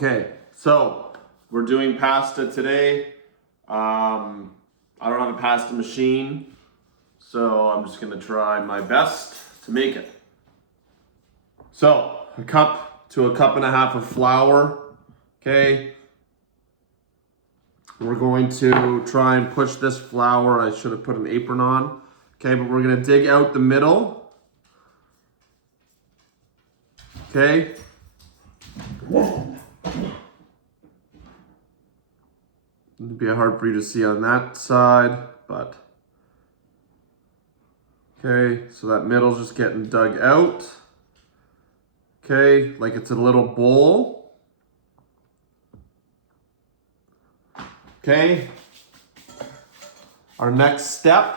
Okay, so we're doing pasta today. I don't have a pasta machine, so I'm just gonna try my best to make it. So, a cup to a cup and a half of flour, okay? We're going to try and push this flour. I should have put an apron on, okay? But we're gonna dig out the middle, okay? It'd be hard for you to see on that side, but okay, so that middle's just getting dug out. Okay, like it's a little bowl. Okay, our next step,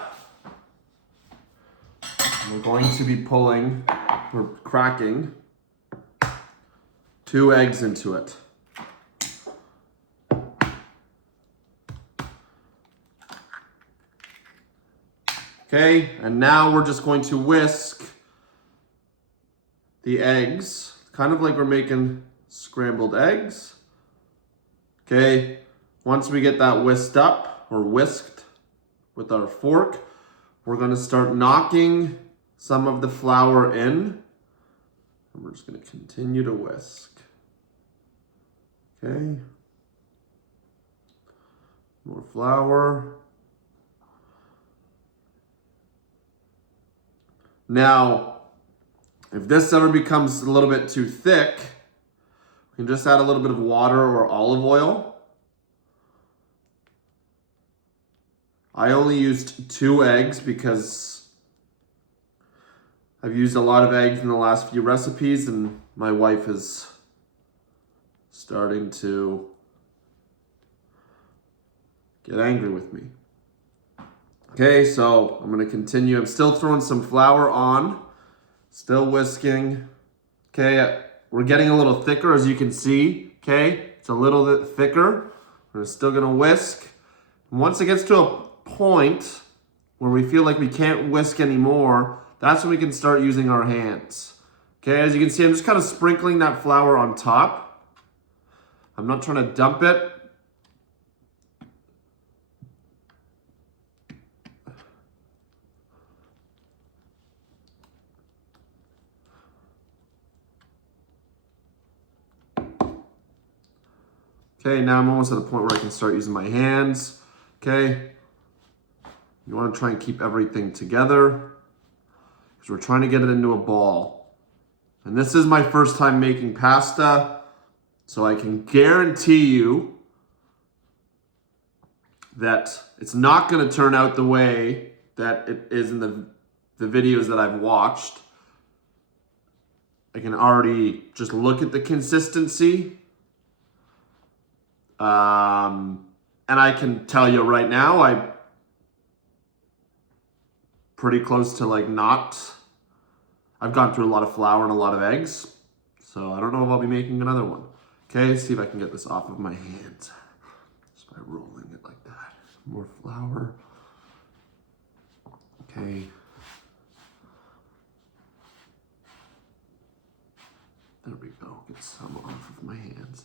we're going to be we're cracking 2 eggs into it. Okay, and now we're just going to whisk the eggs, kind of like we're making scrambled eggs. Okay, once we get that whisked up or whisked with our fork, we're gonna start knocking some of the flour in, and we're just gonna continue to whisk. Okay, more flour. Now, if this ever becomes a little bit too thick, we can just add a little bit of water or olive oil. I only used 2 eggs because I've used a lot of eggs in the last few recipes and my wife is starting to get angry with me. Okay, so I'm gonna continue. I'm still throwing some flour on, still whisking. Okay, we're getting a little thicker as you can see. Okay, it's a little bit thicker. We're still gonna whisk. And once it gets to a point where we feel like we can't whisk anymore, that's when we can start using our hands. Okay, as you can see, I'm just kind of sprinkling that flour on top. I'm not trying to dump it. Okay, now I'm almost at a point where I can start using my hands. Okay, you want to try and keep everything together because we're trying to get it into a ball. And this is my first time making pasta, so I can guarantee you that it's not going to turn out the way that it is in the videos that I've watched. I can already just look at the consistency. And I can tell you right now, I'm pretty close to like not. I've gone through a lot of flour and a lot of eggs, so I don't know if I'll be making another one. Okay, see if I can get this off of my hands just by rolling it like that. More flour. Okay. There we go. Get some off of my hands.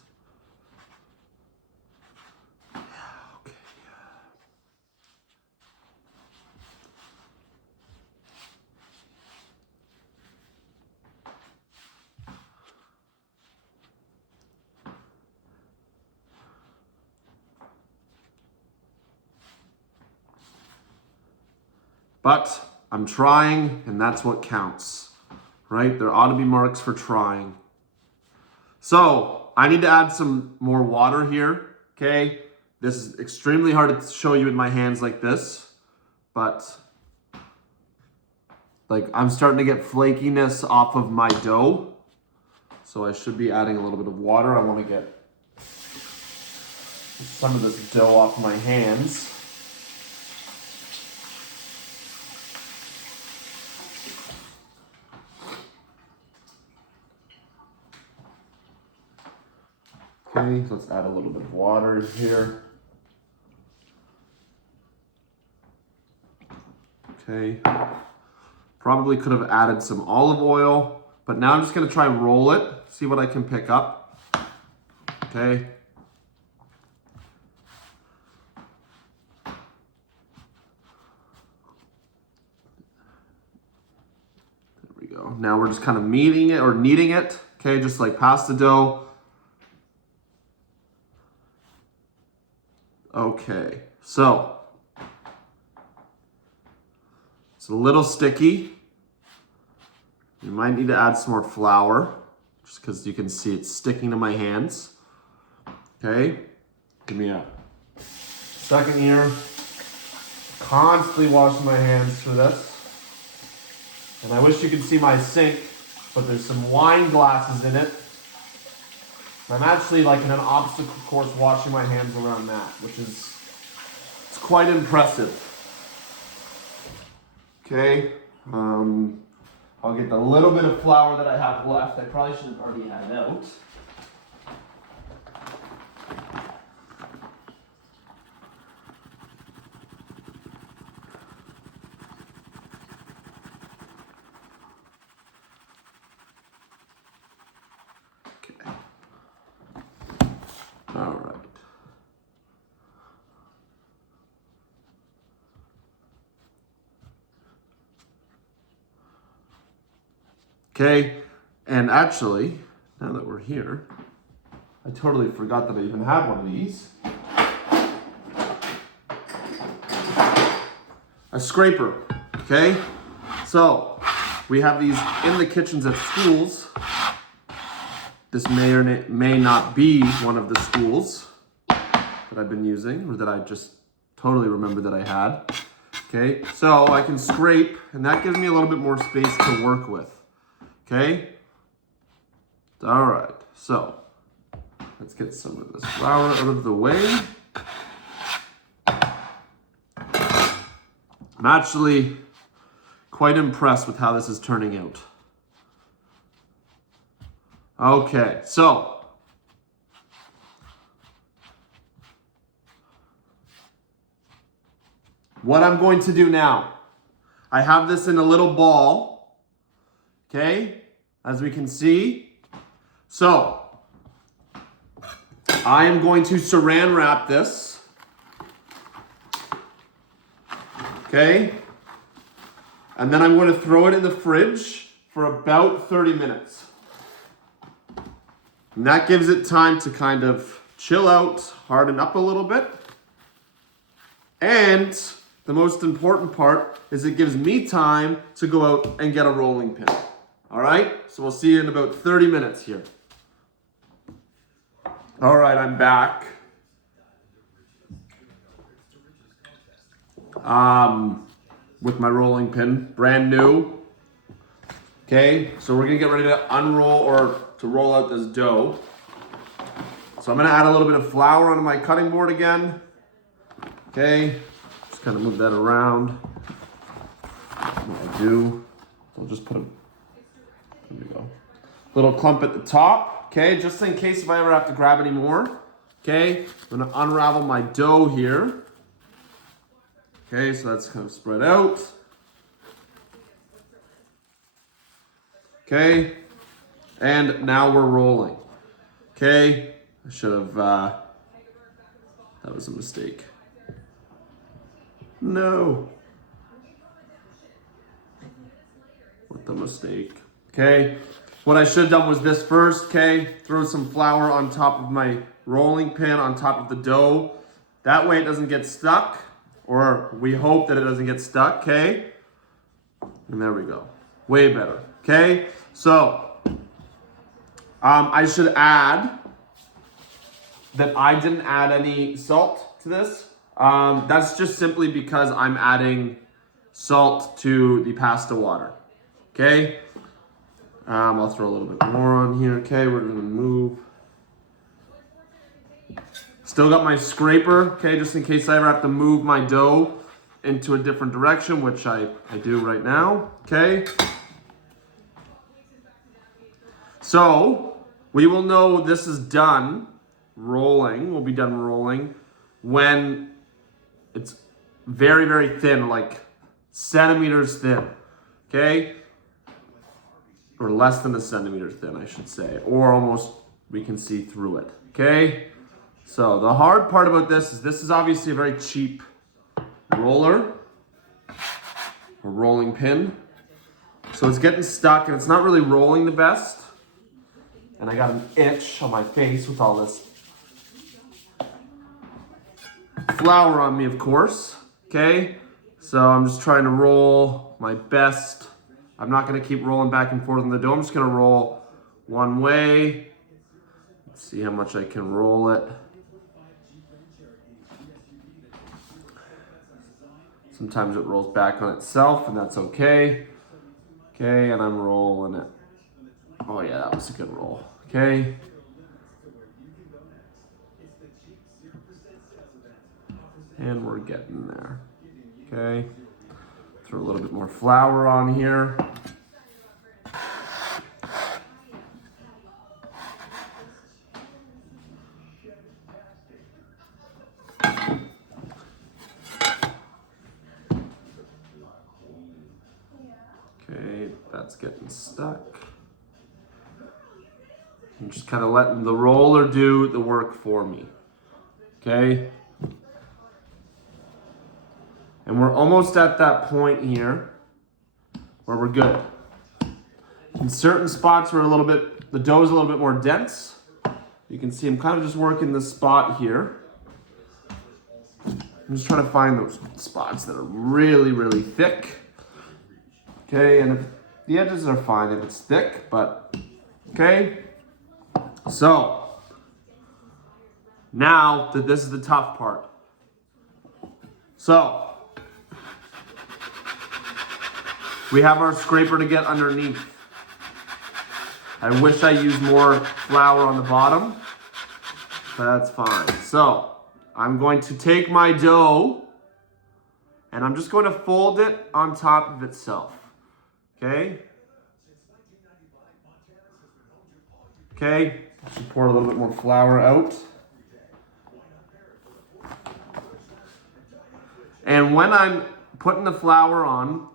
But I'm trying, and that's what counts, right? There ought to be marks for trying. So I need to add some more water here, okay? This is extremely hard to show you in my hands like this, but like I'm starting to get flakiness off of my dough. So I should be adding a little bit of water. I want to get some of this dough off my hands. Okay, let's add a little bit of water here. Okay, probably could have added some olive oil, but now I'm just gonna try and roll it, see what I can pick up. okay? There we go. Now we're just kind of kneading it, okay? Just like pasta dough. Okay, so it's a little sticky. You might need to add some more flour just because you can see it's sticking to my hands. Okay, give me a second here. Constantly washing my hands through this. And I wish you could see my sink, but there's some wine glasses in it. I'm actually like in an obstacle course washing my hands around that, which is, it's quite impressive. Okay, I'll get the little bit of flour that I have left. I probably should have already had it out. Okay. All right. Okay, and actually, now that we're here, I totally forgot that I even had one of these. A scraper, okay? So, we have these in the kitchens at schools. This may or may not be one of the schools that I've been using, or that I just totally remember that I had. Okay, so I can scrape, and that gives me a little bit more space to work with. Okay? All right, so let's get some of this flour out of the way. I'm actually quite impressed with how this is turning out. Okay, so what I'm going to do now, I have this in a little ball. Okay, as we can see. So, I am going to saran wrap this. Okay, and then I'm going to throw it in the fridge for about 30 minutes. And that gives it time to kind of chill out, harden up a little bit. And the most important part is it gives me time to go out and get a rolling pin. All right, so we'll see you in about 30 minutes here. All right, I'm back. With my rolling pin, brand new. Okay, so we're gonna get ready to unroll or to roll out this dough. So I'm gonna add a little bit of flour onto my cutting board again. Okay, just kind of move that around. What I do, I'll just put a, there we go, little clump at the top. Okay, just in case if I ever have to grab any more. Okay, I'm gonna unravel my dough here. Okay, so that's kind of spread out. Okay, and now we're rolling. Okay, I should have, that was a mistake. No. What the mistake? Okay, what I should have done was this first, okay? Throw some flour on top of my rolling pin, on top of the dough. That way it doesn't get stuck, or we hope that it doesn't get stuck, okay? And there we go, way better, okay? So, I should add that I didn't add any salt to this. That's just simply because I'm adding salt to the pasta water, okay? I'll throw a little bit more on here, okay? We're gonna move. Still got my scraper, okay, just in case I ever have to move my dough into a different direction, which I do right now, okay? So, we will know this is done rolling, we'll be done rolling when it's very, very thin, like centimeters thin, okay? Or less than a centimeter thin, I should say, or almost we can see through it, Okay, so the hard part about this is obviously a very cheap roller or rolling pin. So it's getting stuck and it's not really rolling the best. And I got an itch on my face with all this flour on me, of course. Okay, so I'm just trying to roll my best. I'm not gonna keep rolling back and forth in the dough. I'm just gonna roll one way. Let's see how much I can roll it. Sometimes it rolls back on itself and that's okay. Okay, and I'm rolling it. Oh yeah, that was a good roll. Okay. And we're getting there. Okay. Throw a little bit more flour on here. Okay, that's getting stuck. I'm just kind of letting the roller do the work for me. Okay. And we're almost at that point here where we're good. In certain spots where the dough is a little bit more dense. You can see I'm kind of just working this spot here. I'm just trying to find those spots that are really, really thick. Okay, and if the edges are fine if it's thick, but okay. So now that this is the tough part. So we have our scraper to get underneath. I wish I used more flour on the bottom, but that's fine. So I'm going to take my dough and I'm just going to fold it on top of itself. Okay? Okay, just pour a little bit more flour out. And when I'm putting the flour on,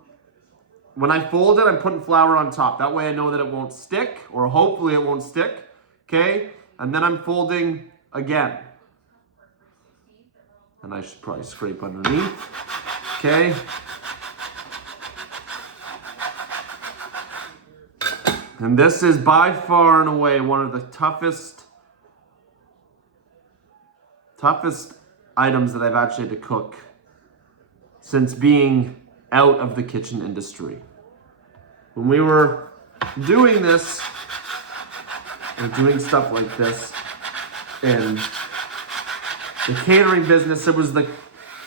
when I fold it, I'm putting flour on top. That way I know that it won't stick, or hopefully it won't stick. Okay? And then I'm folding again. And I should probably scrape underneath. Okay? And this is by far and away one of the toughest items that I've actually had to cook since being out of the kitchen industry. When we were doing this, or doing stuff like this in the catering business, it was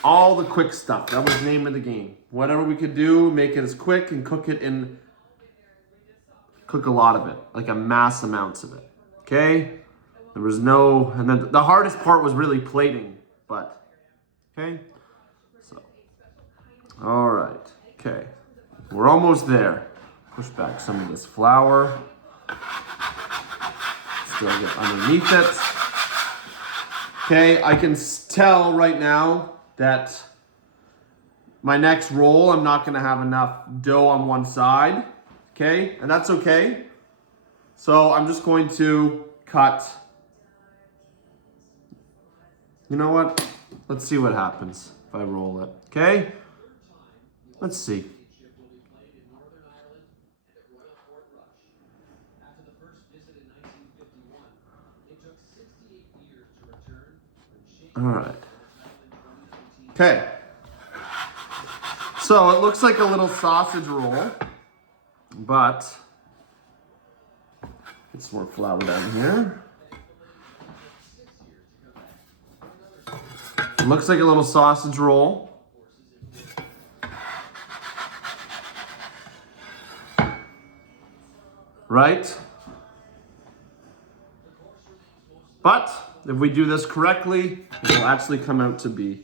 all the quick stuff. That was the name of the game. Whatever we could do, make it as quick and cook a lot of it, like a mass amounts of it. Okay? There was no, and then the hardest part was really plating, but okay? So, all right, okay. We're almost there. Push back some of this flour. Still get underneath it. Okay, I can tell right now that my next roll, I'm not gonna have enough dough on one side. Okay, and that's okay. So I'm just going to cut. You know what? Let's see what happens if I roll it. Okay? Let's see. All right. Okay. So it looks like a little sausage roll, but get some more flour down here. It looks like a little sausage roll. Right? But if we do this correctly, it will actually come out to be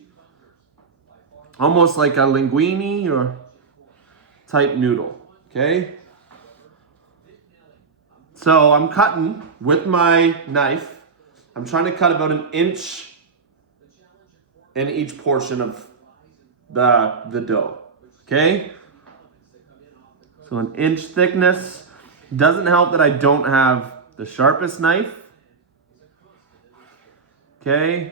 almost like a linguine or type noodle. Okay? So I'm cutting with my knife. I'm trying to cut about 1 inch in each portion of the dough. Okay? So 1 inch thickness. Doesn't help that I don't have the sharpest knife. Okay.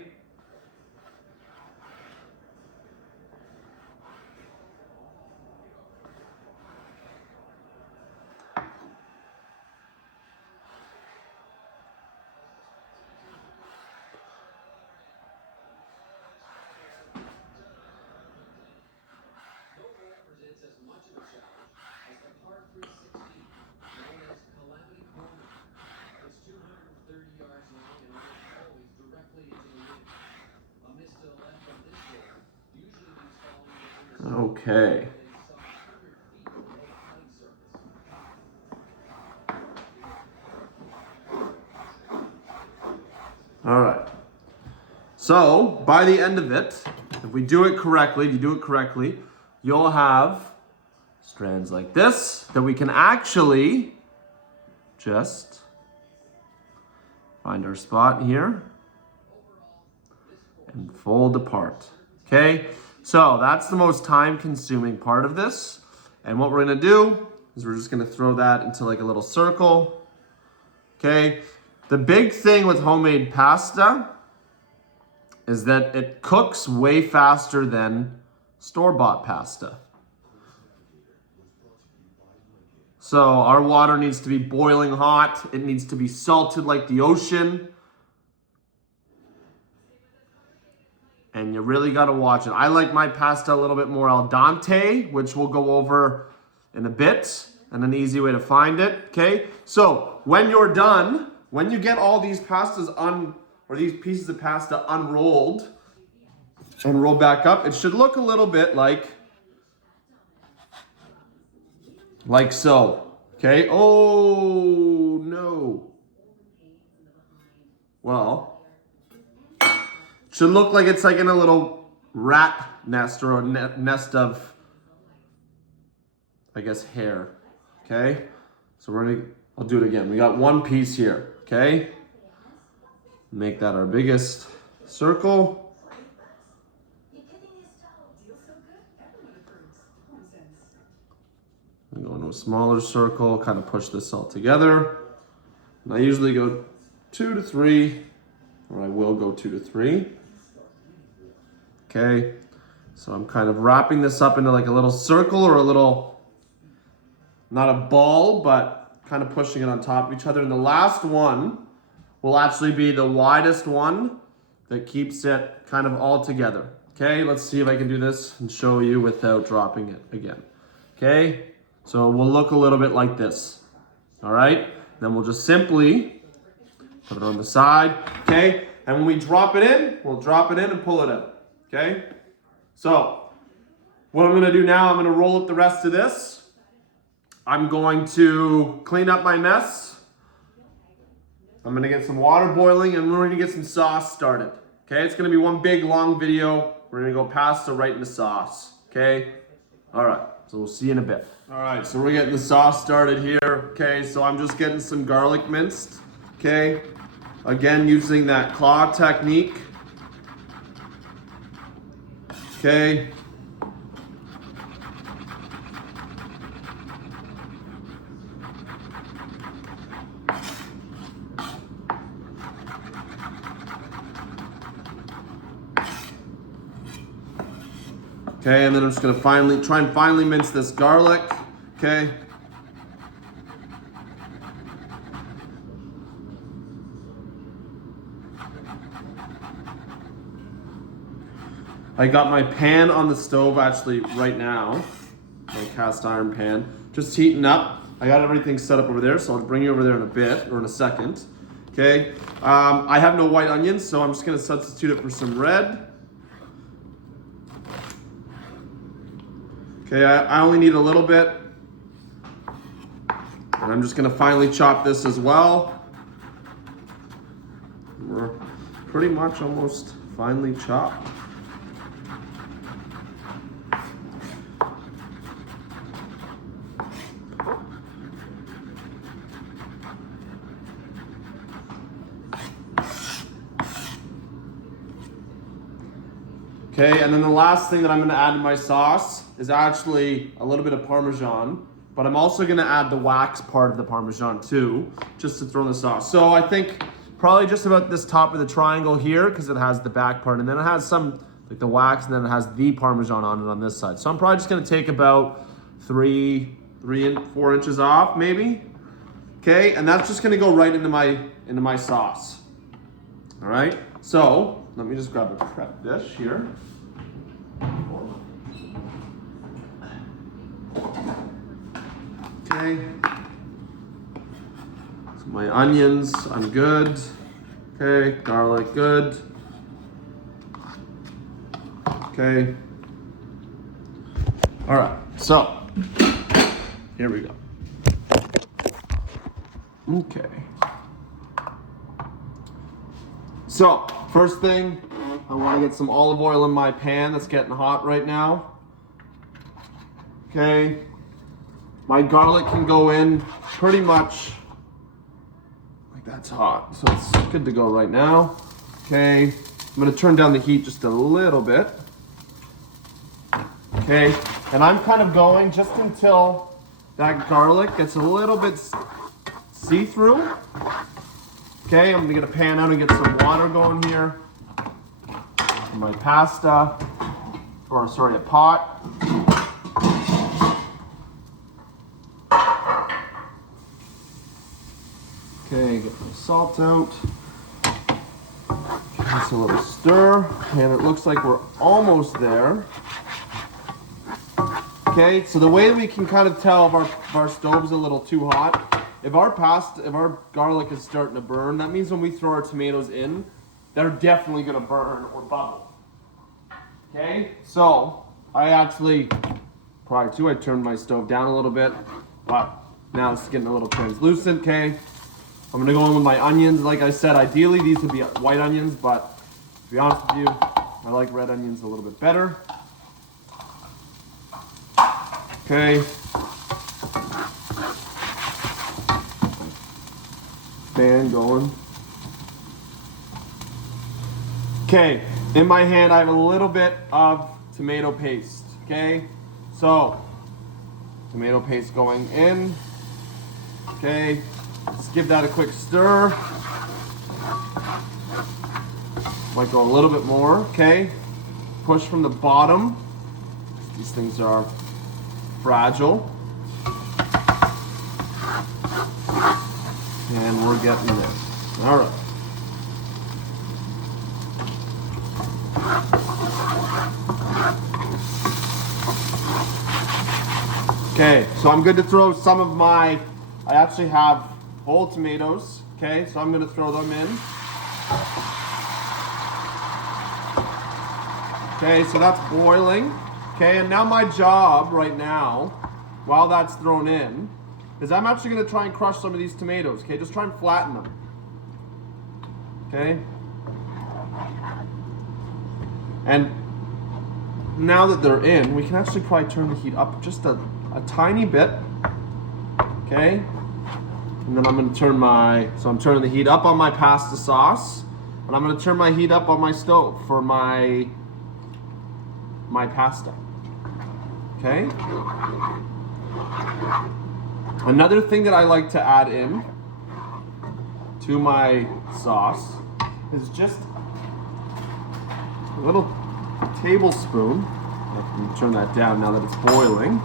Okay. All right. So by the end of it, if we do it correctly, if you do it correctly, you'll have strands like this that we can actually just find our spot here and fold apart. Okay, so that's the most time-consuming part of this. And what we're gonna do is we're just gonna throw that into like a little circle. Okay, the big thing with homemade pasta is that it cooks way faster than store-bought pasta. So our water needs to be boiling hot. It needs to be salted like the ocean. And you really gotta watch it. I like my pasta a little bit more al dente, which we'll go over in a bit, and an easy way to find it, okay? So when you're done, when you get all these pastas or these pieces of pasta unrolled and roll back up, it should look a little bit like so, okay? Oh, no. Well, should look like it's like in a little rat nest or a nest of, I guess, hair, okay? So I'll do it again. We got one piece here, okay? Make that our biggest circle. And go into a smaller circle, kind of push this all together. And I usually go 2 to 3, or I will go 2 to 3. Okay, so I'm kind of wrapping this up into like a little circle or a little, not a ball, but kind of pushing it on top of each other. And the last one will actually be the widest one that keeps it kind of all together. Okay, let's see if I can do this and show you without dropping it again. Okay, so we'll look a little bit like this. All right, then we'll just simply put it on the side. Okay, and when we drop it in, we'll drop it in and pull it out. Okay, so what I'm gonna do now, I'm gonna roll up the rest of this. I'm going to clean up my mess. I'm gonna get some water boiling and we're gonna get some sauce started. Okay, it's gonna be one big long video. We're gonna go pasta right into sauce. Okay, all right, so we'll see you in a bit. All right, so we're getting the sauce started here. Okay, so I'm just getting some garlic minced. Okay, again, using that claw technique. Okay. Okay, and then I'm just gonna try and finely mince this garlic. Okay. I got my pan on the stove actually right now, my cast iron pan, just heating up. I got everything set up over there, so I'll bring you over there in a bit, or in a second. Okay, I have no white onions, so I'm just gonna substitute it for some red. Okay, I only need a little bit. And I'm just gonna finely chop this as well. We're pretty much almost finely chopped. Okay, and then the last thing that I'm gonna add to my sauce is actually a little bit of Parmesan, but I'm also gonna add the wax part of the Parmesan too, just to throw in the sauce. So I think probably just about this top of the triangle here because it has the back part, and then it has some like the wax, and then it has the Parmesan on it on this side. So I'm probably just gonna take about 4 inches off maybe. Okay, and that's just gonna go right into my sauce. All right, so let me just grab a prep dish here. Okay, so my onions, I'm good. Okay, garlic, good. Okay. All right, so here we go. Okay. So, first thing, I want to get some olive oil in my pan that's getting hot right now. Okay. My garlic can go in pretty much like that's hot. So it's good to go right now. Okay. I'm going to turn down the heat just a little bit. Okay. And I'm kind of going just until that garlic gets a little bit see-through. Okay, I'm gonna get a pan out and get some water going here. My pasta, or sorry, a pot. Okay, get my salt out. Give this a little stir, and it looks like we're almost there. Okay, so the way we can kind of tell if our stove's a little too hot, if our garlic is starting to burn, that means when we throw our tomatoes in, they're definitely gonna burn or bubble. Okay, so I actually, prior to, I turned my stove down a little bit, but now it's getting a little translucent. Okay, I'm gonna go in with my onions. Like I said, ideally these would be white onions, but to be honest with you, I like red onions a little bit better. Okay. Pan going. Okay, in my hand I have a little bit of tomato paste. Okay, so tomato paste going in. Okay, let's give that a quick stir. Might go a little bit more. Okay, push from the bottom. These things are fragile. And we're getting there. All right. Okay, so I'm good to throw some of I actually have whole tomatoes. Okay, so I'm going to throw them in. Okay, so that's boiling. Okay, and now my job right now, while that's thrown in, is I'm actually going to try and crush some of these tomatoes. Okay, just try and flatten them. Okay. And now that they're in, we can actually probably turn the heat up just a tiny bit. Okay. And then I'm going to turn I'm turning the heat up on my pasta sauce. And I'm going to turn my heat up on my stove for my pasta. Okay. Another thing that I like to add in to my sauce is just a little tablespoon. I can turn that down now that it's boiling.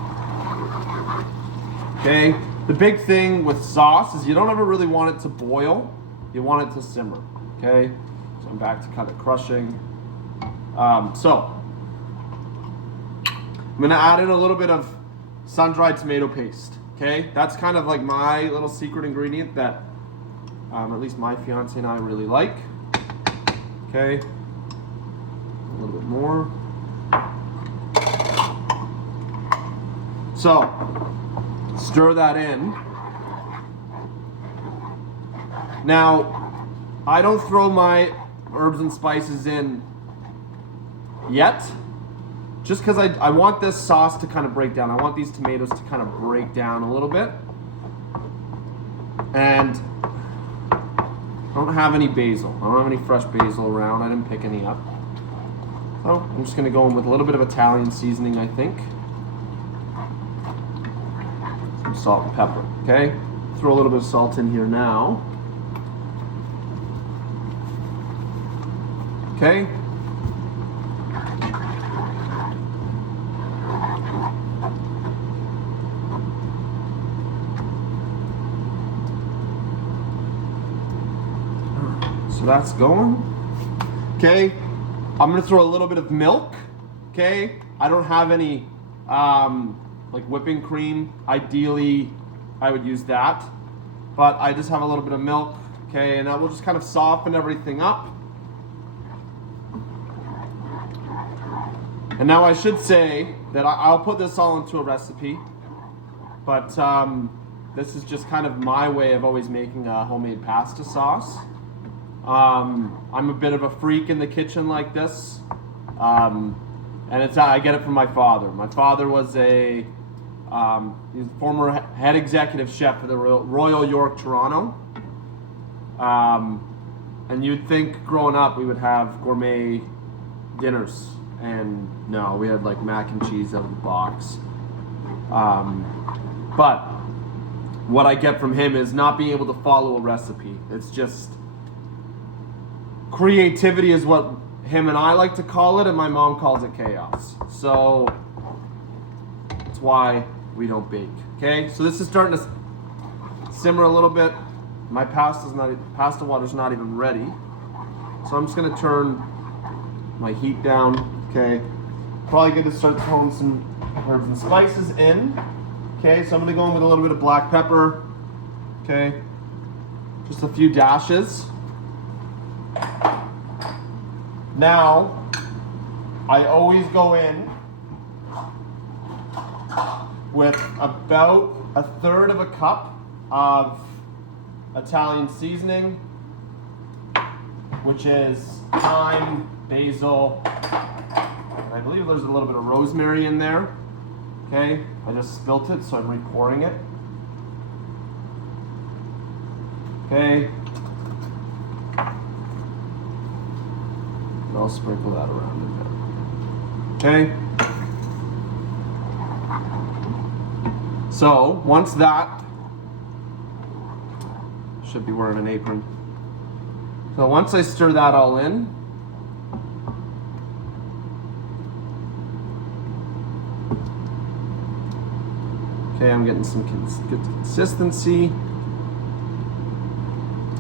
Okay, the big thing with sauce is you don't ever really want it to boil. You want it to simmer. Okay, so I'm back to kind of crushing. So I'm gonna add in a little bit of sun-dried tomato paste. Okay, that's kind of like my little secret ingredient that at least my fiance and I really like. Okay, a little bit more. So, stir that in. Now, I don't throw my herbs and spices in yet, just because I want this sauce to kind of break down. I want these tomatoes to kind of break down a little bit. And I don't have any basil. I don't have any fresh basil around. I didn't pick any up. So I'm just going to go in with a little bit of Italian seasoning, I think. Some salt and pepper, okay? Throw a little bit of salt in here now. Okay? So that's going. Okay, I'm gonna throw a little bit of milk. Okay, I don't have any like whipping cream. Ideally, I would use that, but I just have a little bit of milk. Okay, and that will just kind of soften everything up. And now I should say that I'll put this all into a recipe, but this is just kind of my way of always making a homemade pasta sauce. I'm a bit of a freak in the kitchen like this, and I get it from my father. My father was he's a former head executive chef for the Royal York Toronto, and you'd think growing up we would have gourmet dinners, and no, we had like mac and cheese out of the box. But what I get from him is not being able to follow a recipe. It's just creativity is what him and I like to call it, and my mom calls it chaos. So that's why we don't bake. Okay, so this is starting to simmer a little bit. My pasta water's not even ready, so I'm just gonna turn my heat down. Okay, probably good to start throwing some herbs and spices in. Okay, so I'm gonna go in with a little bit of black pepper. Okay, just a few dashes. Now, I always go in with about 1/3 of a cup of Italian seasoning, which is thyme, basil, and I believe there's a little bit of rosemary in there. Okay, I just spilt it, so I'm re-pouring it. Okay. I'll sprinkle that around in there. Okay. So once that, should be wearing an apron. So once I stir that all in, okay, I'm getting some good consistency.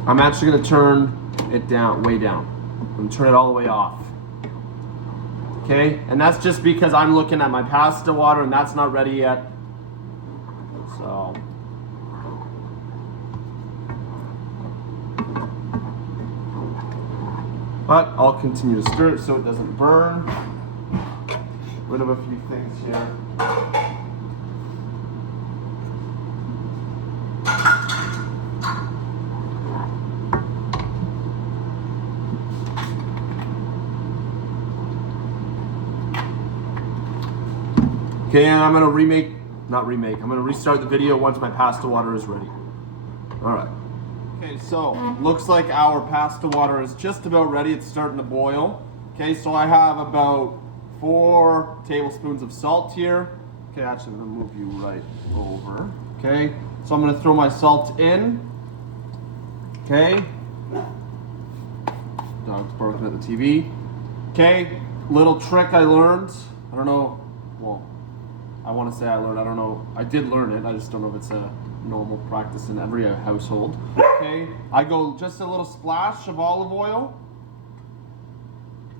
I'm actually going to turn it down, way down. I'm gonna turn it all the way off. Okay, and that's just because I'm looking at my pasta water and that's not ready yet. So but I'll continue to stir it so it doesn't burn. Rid of a few things here. Okay, and I'm gonna I'm gonna restart the video once my pasta water is ready. All right. Okay, so looks like our pasta water is just about ready. It's starting to boil. Okay, so I have about 4 tablespoons of salt here. Okay, actually I'm gonna move you right over. Okay, so I'm gonna throw my salt in. Okay. Dog's barking at the TV. Okay, little trick I learned. I don't know, well, I want to say I learned, I don't know, I did learn it, I just don't know if it's a normal practice in every household. Okay, I go just a little splash of olive oil,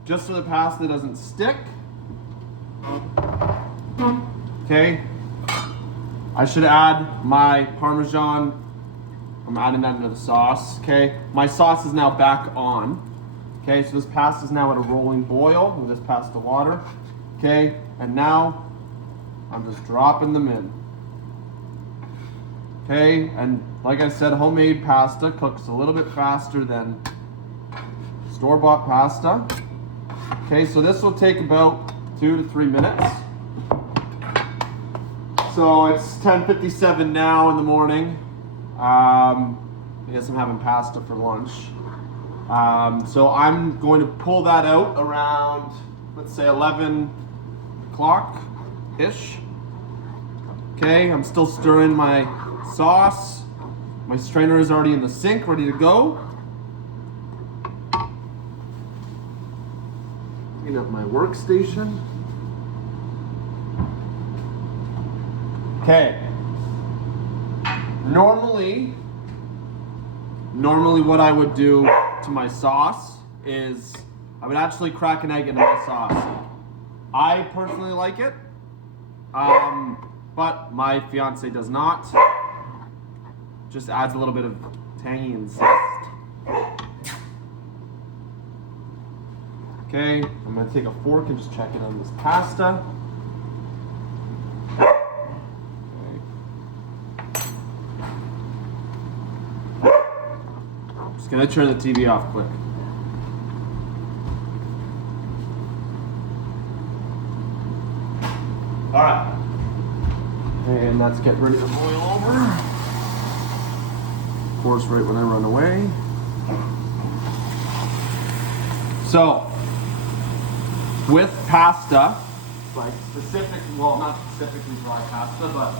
just so the pasta doesn't stick. Okay, I should add my Parmesan, I'm adding that into the sauce. Okay, my sauce is now back on. Okay, so this pasta is now at a rolling boil with this pasta water. Okay, and now I'm just dropping them in. Okay, and like I said, homemade pasta cooks a little bit faster than store-bought pasta. Okay, so this will take about 2 to 3 minutes. So it's 10:57 now in the morning. I guess I'm having pasta for lunch. So I'm going to pull that out around, let's say 11 o'clock-ish. Okay, I'm still stirring my sauce. My strainer is already in the sink, ready to go. clean up my workstation. Okay. Normally what I would do to my sauce is I would actually crack an egg into my sauce. I personally like it, but my fiance does not. Just adds a little bit of tangy and zest. Okay, I'm gonna take a fork and just check it on this pasta. Just gonna turn the TV off quick. All right, and that's getting ready to boil over. Of course, right when I run away. So, with pasta, like well, not specifically dry pasta, but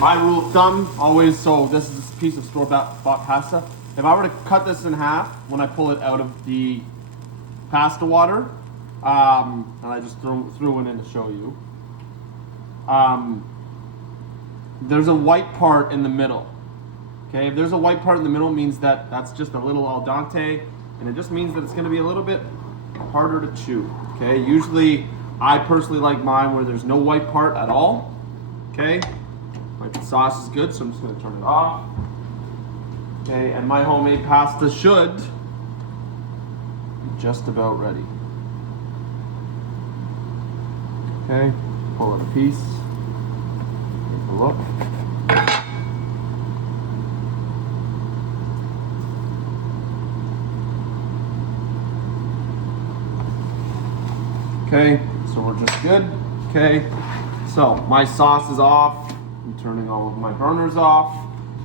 my rule of thumb always, so this is a piece of store-bought pasta. If I were to cut this in half when I pull it out of the pasta water, and I just threw it in to show you, there's a white part in the middle. Okay, if there's a white part in the middle, it means that that's just a little al dente, and it just means that it's going to be a little bit harder to chew. Okay, usually I personally like mine where there's no white part at all. Okay, my sauce is good, so I'm just going to turn it off. Okay, and my homemade pasta should be just about ready. Okay, pull out a piece, take a look. Okay, so we're just good. Okay, so my sauce is off. I'm turning all of my burners off.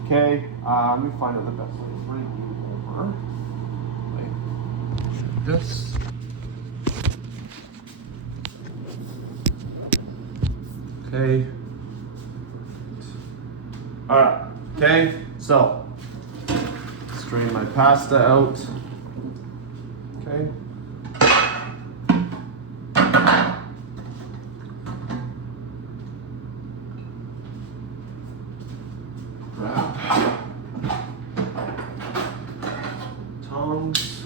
Okay, let me find out the best way to bring you over. Check this. Okay. All right. Okay, so strain my pasta out. Okay. Tongs.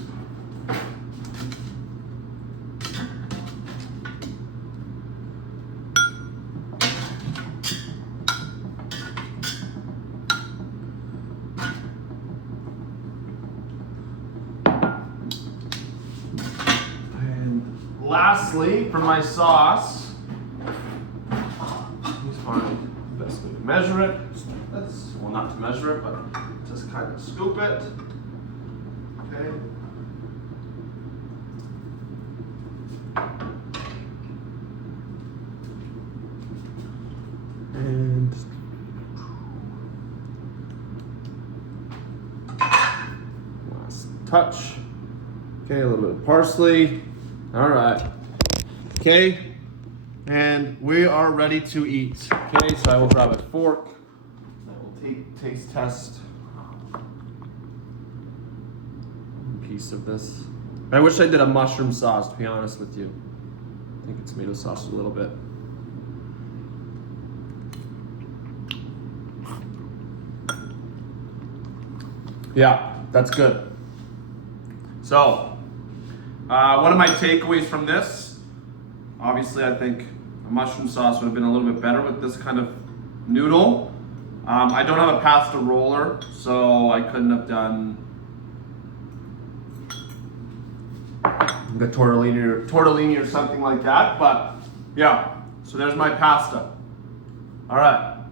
And lastly, for my sauce, let's find the best way to measure it. Well, not to measure it, but just kind of scoop it. Okay. And last touch. Okay, a little bit of parsley. All right. Okay, and we are ready to eat. Okay, so I will grab a fork. I will taste test a piece of this. I wish I did a mushroom sauce, to be honest with you. I think it's tomato sauce a little bit. Yeah, that's good. So, one of my takeaways from this, obviously I think a mushroom sauce would have been a little bit better with this kind of noodle. I don't have a pasta roller, so I couldn't have done the tortellini or something like that, but yeah, so there's my pasta. All right.